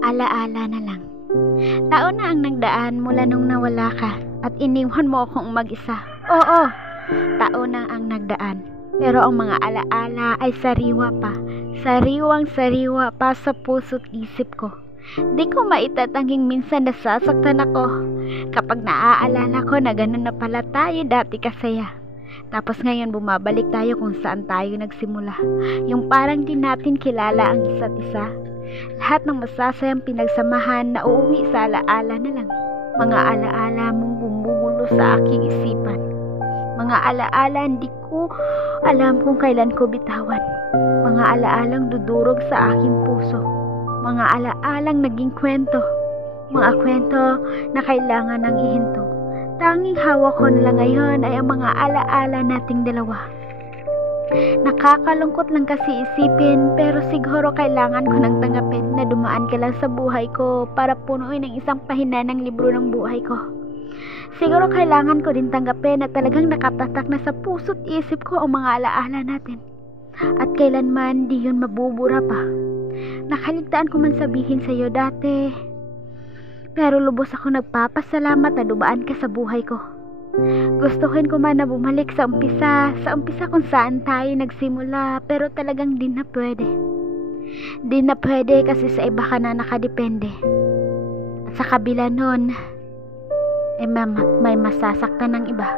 Alaala na lang. Taon na ang nagdaan mula nung nawala ka at iniwan mo akong mag-isa. Oo, taon na ang nagdaan. Pero ang mga alaala ay sariwa pa. Sariwang sariwa pa sa puso't isip ko. Di ko maitatanging minsan nasasaktan ako kapag naaalala ko na ganun na pala tayo dati kasaya. Tapos ngayon bumabalik tayo kung saan tayo nagsimula. Yung parang di natin kilala ang isa't isa. Lahat ng masasayang pinagsamahan na uuwi sa alaala na lang. Mga alaala mong gumugulo sa aking isipan. Mga alaala hindi ko alam kung kailan ko bitawan. Mga alaalang dudurog sa aking puso. Mga alaalang naging kwento. Mga kwento na kailangan ng ihinto. Tanging hawak ko na lang ngayon ay ang mga alaala nating dalawa. Nakakalungkot lang kasi isipin, pero siguro kailangan ko nang tanggapin na dumaan ka lang sa buhay ko para punuin ang isang pahina ng libro ng buhay ko. Siguro kailangan ko din tanggapin na talagang nakatatak na sa puso't isip ko ang mga alaala natin. At kailanman di yun mabubura pa. Nakaligtaan ko man sabihin sa iyo dati, pero lubos ako nagpapasalamat na dumaan ka sa buhay ko. Gustuhin ko man na bumalik sa umpisa kung saan tayo nagsimula, pero talagang di na pwede. Di na pwede kasi sa iba ka na nakadepende. At sa kabila nun, may masasaktan ng iba.